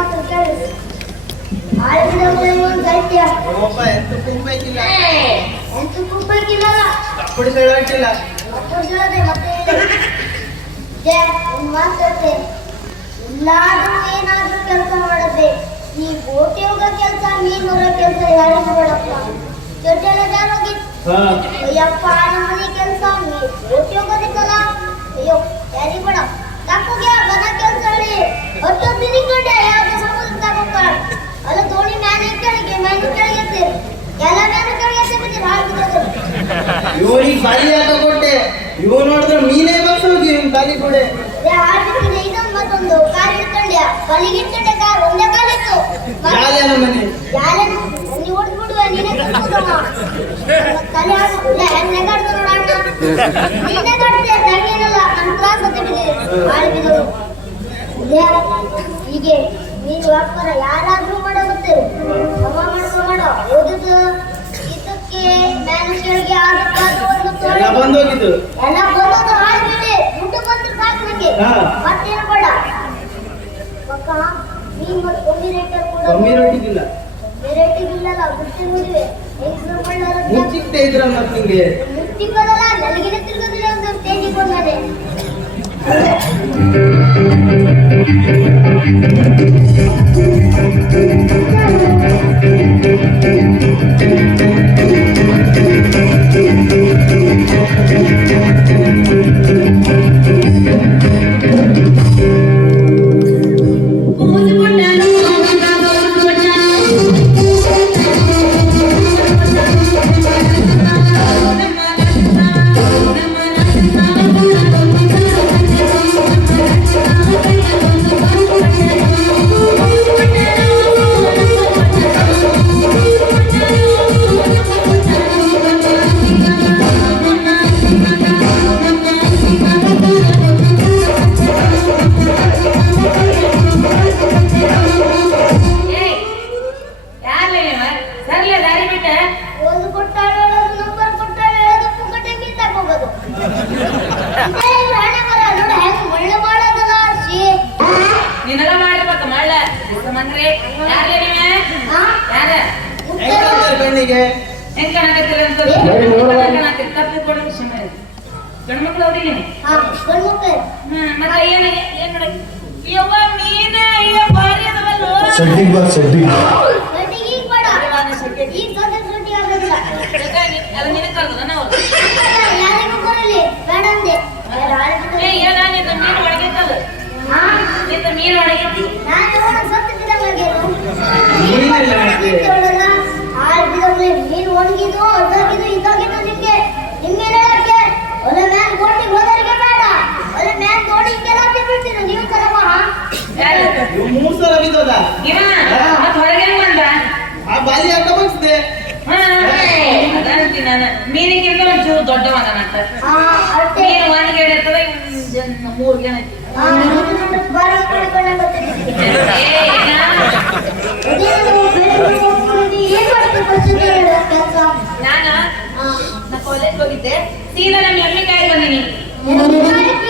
ಮಾತು ಕೇಳಿಸಿ ಆಳಿಸಿದವನೇ ಒಂದು ದೈತ್ಯ ಒಬ್ಬ ಎಂತ ಕುಂಬೈಕಿಲ್ಲ ಎಂತ ಕುಪ್ಪಕ್ಕಿಲ್ಲಲ್ಲ ಕಪ್ಪಡಿ ಸೈಡ್ ಅಪ್ಪಳಿಸದೆ ಮತ್ತೆ ಜಯ ಒಂದು ಮಾತು ಏನಾದ್ರೂ ಕೆಲಸ ಮಾಡದೆ ಈ ಬೋಟಿ ಹೋಗೋ ಕೆಲಸ ಕೆಲಸ ಯಾರಿಗೂ ಬೇಡಪ್ಪ ಜೊತೆಲ್ಲ ಜಾರೋಗಿ ಅಯ್ಯಪ್ಪ ನಮ್ಮನೆ ಕೆಲಸ ಕೊಡೆ. ಮತ್ತೊಂದು ಕಾರ್ ಹಿಡ್ಕೊಂಡ್ಯ? ಬಲಿಗಿಟ್ಟೆ ಕಾರ್? ಒಂದೇ ಕಾಲ್ ಯಾರೇನು ನೀ ನೀನೇ ತಲೆ ಹಾಕು. ಇಲ್ಲ ಹೆಂಗ್ ನೀನೇ ಕ್ಲಾಸ್ ಹೀಗೆ ವ್ಯಾಪಾರ ಯಾರಾದ್ರೂ ಮಾಡೋಗುತ್ತೆ ಸಮ ಮಾಡ್ಕೊ ಮಾಡೋ. ಇದಕ್ಕೆ ಮ್ಯಾನೇಜರ್ಗೆ ಅದಕ್ಕಾದ ಒಂದು ಎಲ್ಲ ಬಂದೋಗಿದ್ದು. ಎಲ್ಲ ದುಡ್ಡು ಹಾ. ಮತ್ತೇನು ಬೇಡ ಪಕ್ಕ ನೀನ್ ಮತ್ತೆ ಕಮ್ಮಿ ರೇಟಲ್ಲಿ ಕೂಡ ಕಮ್ಮಿ ರೇಟಿಗಿಲ್ಲ ರೇಟಿಗೆ ಇಲ್ಲಲ್ಲ ಗುಡ್ಡೆ ಮುರಿವೆ ಹೆಂಗ್ಸ್ರು ಬಳ್ಳಾರ ಮುಚ್ಚಿಕ್ತೆ ಇದ್ರಲ್ಲ ಮತ್ತೆ ನಿಂಗೆ? ಮುಟ್ಟಿಗೋದಲ್ಲ ತಿರುಗೋದಿಲ್ಲ ತಿರ್ಗೋದಿಲ್ಲ ಒಂದು ತೇಡಿ ಕೊಡ್ತಾರೆ ಮಂದ್ರಿ ಯಾರ್ಲೆ ನೀವ? ಯಾರ? ಕಣ್ಣಿಗೆ ಹೆಂಗ್ ಕಾಣಕತ್ತೀರ ಅಂತ ಕಾಣಕತ್ತೀರ. ತಪ್ಪಿಕೊಂಡು ಸುಮ್ಮನೆ ಗಂಡ್ಮಕ್ಳು ಅವ್ರಿಗೆ ಹಾ ಗಂಡ್ಮಕ್ಳು. ಹ್ಮ್ ಮತ್ತೆ ಏನ ಏನ್ ಯವ್ವ ನೀನ ಅಯ್ಯ ಭಾರಿ ಅದವಲ್ಲೋ ಸೆಟ್ಟಿಂಗ್ ಬಾ. ಸೆಟ್ಟಿಂಗ್ ಈಗ ಬೇಡ ಈಗ ಸದ್ಯ ಸುಟ್ಟಿ ಆಗೋದಿಲ್ಲ ಅದು ನಿನಗೆ ಕರ್ದದ ನಾವು ಯಾರಿಗೂ ಬರಲಿ ಬೇಡ ಅಂದೆ ಯಾರು ಆಳಿದ್ರು ಏ ಏನ ನಿಂದ ಮೀನು ಒಳಗಿತ್ತದ ಹಾ ನಿಂದ ಮೀನು ಒಳಗಿತ್ತು ನಾನು ಅವನ ಸತ್ತು ಬಿಡಂಗಾಗೇನು ಮೀನಿಲ್ಲ ಮತ್ತೆ. ಮೀನು ಒಣಗಿದ್ದು ಅದಾಗಿದ್ದು ಇದಾಗಿದ್ದು ನಿಮ್ಗೆ ನಿಮ್ಗೆ ಹೇಳಕ್ಕೆ ಒಲೆ ಮ್ಯಾಲ್ ಬೋಟಿಗೆ ಹೋದರಿಗೆ ಬೇಡ ಒಲೆ ಮ್ಯಾಲ್ ಬೋಟಿಗೆಲ್ಲ ಬಿಡ್ತೀರ ನೀವು ಕರಮ ಯಾರು ಇವ್ ಮೂರ್ ಸಲ ಬಿದ್ದದ ಹೊರಗೆ ಬಂದ? ಆ ಬಾಲಿ ಹಾಕ ಬಗ್ಸ್ದೆ ಹಾ. ಅದಂತಿ ನಾನು. ಮೀನಿಗಿಂತ ಒಂಚೂರು ದೊಡ್ಡ ಮಗನಂತ ಅಂತ ಮೀನು ಒಂದು ಗೇಣ್ ಇರ್ತದ ಮೂರು ಗೇಣ್? ನಾನ ನಾ ಕಾಲೇಜ್ ಹೋಗಿದ್ದೆ. ಸೀದಾ ನಮ್ಮ ಬಂದಿನಿ. ಏನು ನಾಳೆ ಪೀಠಪತಿಗೋಸ್ಕರ?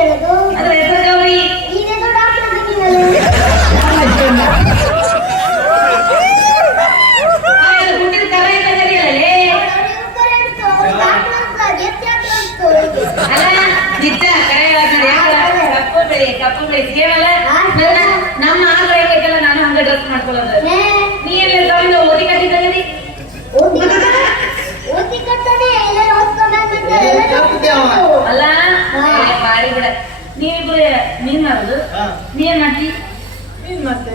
ಅಂತ ಅವ್ರಿಗೆ. ಅಲ್ಲ ನಿಜ ಕರೆ ಹೇಳ್ತಾರೆ ಯಾಕಂದ್ರೆ ಕಪ್ಪು ಬೆಳಿ ಕಪ್ಪು ಬೆಳಿ. ಕೇವಲ ನನ್ನ ನಮ್ಮ ಆಗ್ರಹಕ್ಕೆಲ್ಲ ನಾನು ಹಂಗೆ ಡ್ರೆಸ್ ಮಾಡ್ಕೊಳ್ಳೋದು. ನೀವಿಬ್ರು ಮೀನ್ ಮಾರೋದು? ನೀನ್ ಮಾಡ್ತಿ? ಮೀನ್ ಮಾರ್ತೆ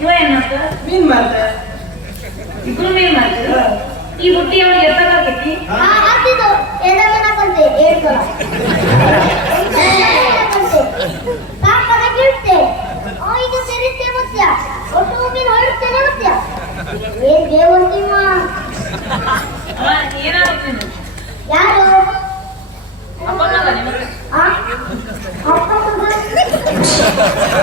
ಇವ ಏನ್ ಮಾಡ್ತ? ಮೀನ್ ಮಾರ್ತೆ ಇಬ್ರು ಮೀನ್ ಈ ಬುಟ್ಟಿ ಅವನಿಗೆ ಎತ್ತಾಗ ಹಾಕೈತಿ ಒಟ್ಟು ಮೀನ್ ಹೊರಡ್ತೇನೆ ಏನ್ ದೇವ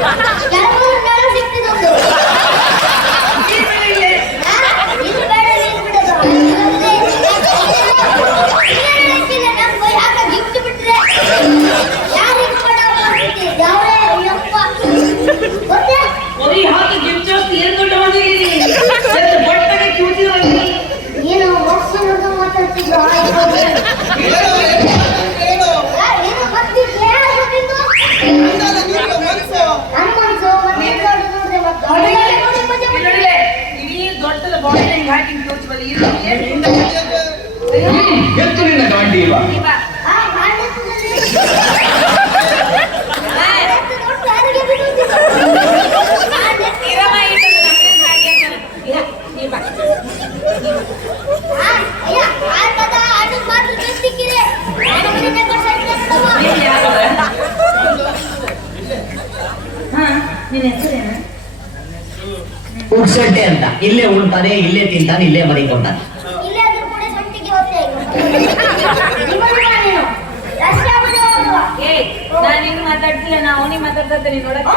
Ha ha ha! ಇವ ಅಂತ. ಇಲ್ಲೇ ಉಳ್ತಾನೆ ಇಲ್ಲೇ ತಿಂತಾನೆ ಇಲ್ಲೇ ಮರಿಕೊಂಡಾನೆ. ಮಾತಾಡ್ತಿಲ್ಲ ನಾ ಅವನಿ ಮಾತಾಡ್ತಿದ್ದೀನಿ ನೋಡಕ್ಕೆ.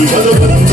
Música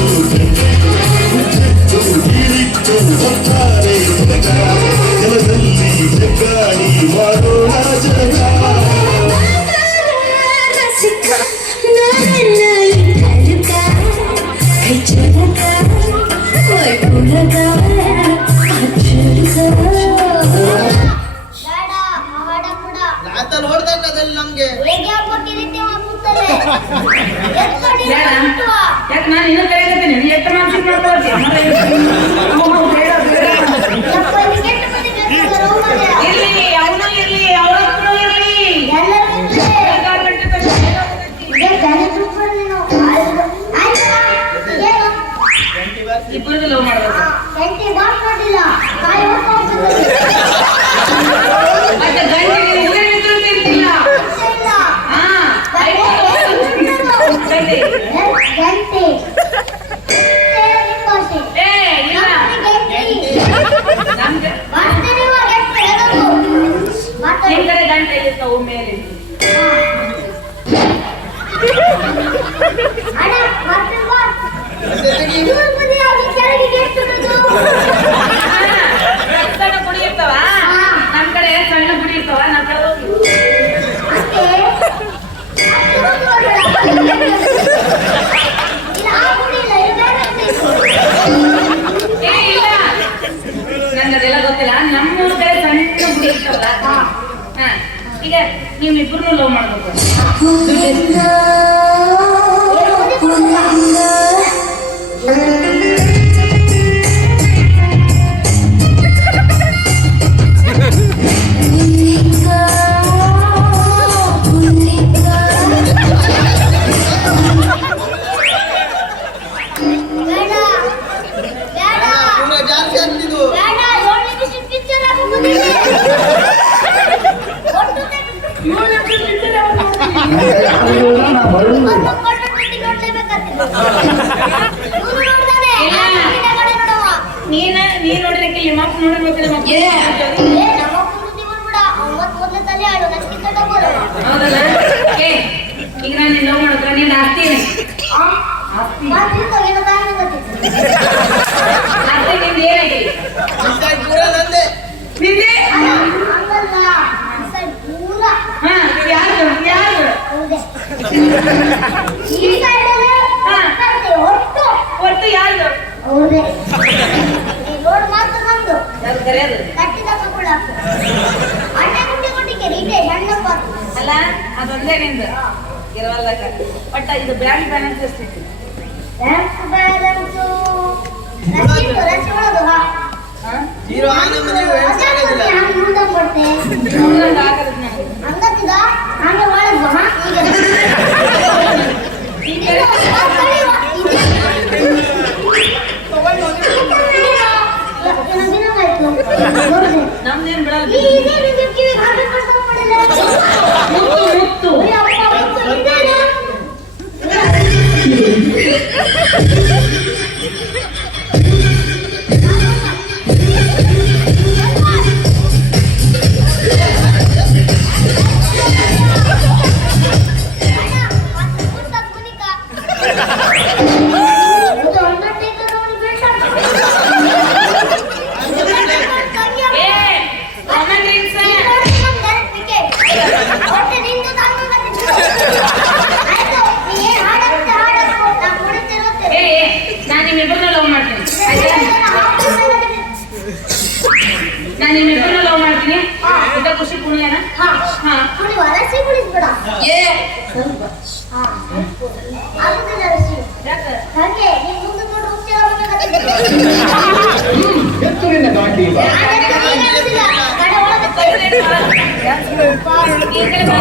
ಈಗ ನಾನು ನಿನ್ನ ಮಾಡಿದ್ರೆ ನೀನು ಹಾಕ್ತೀನಿ ಒಟ್ಟು. ಯಾರ್ದು ಅಲ್ಲ ಅದೊಂದೇ ನಿಂದು. ಇರವಲ್ಲಕ ಬಟ್ ಇದು ಬ್ಯಾಂಕ್ ಬ್ಯಾಲೆನ್ಸ್ ಎಷ್ಟಿತ್ತು? ಬ್ಯಾಂಕ್ ಬ್ಯಾಲೆನ್ಸ್ ಜೀರೋ ಹಂಗ ಕೊಡ್ತೆ ಈಗ ನಾನು ನಿಮ್ಮ ಇಬ್ಬರನ್ನ ಲವ್ ಮಾಡ್ತೀನಿ. ಅಂತ ಖುಷಿ ಕುಣಿಯಣ ಏ. ಎತ್ತು ನಿನ್ನ ಗಾಂಧಿ ಈ ಕಡೆ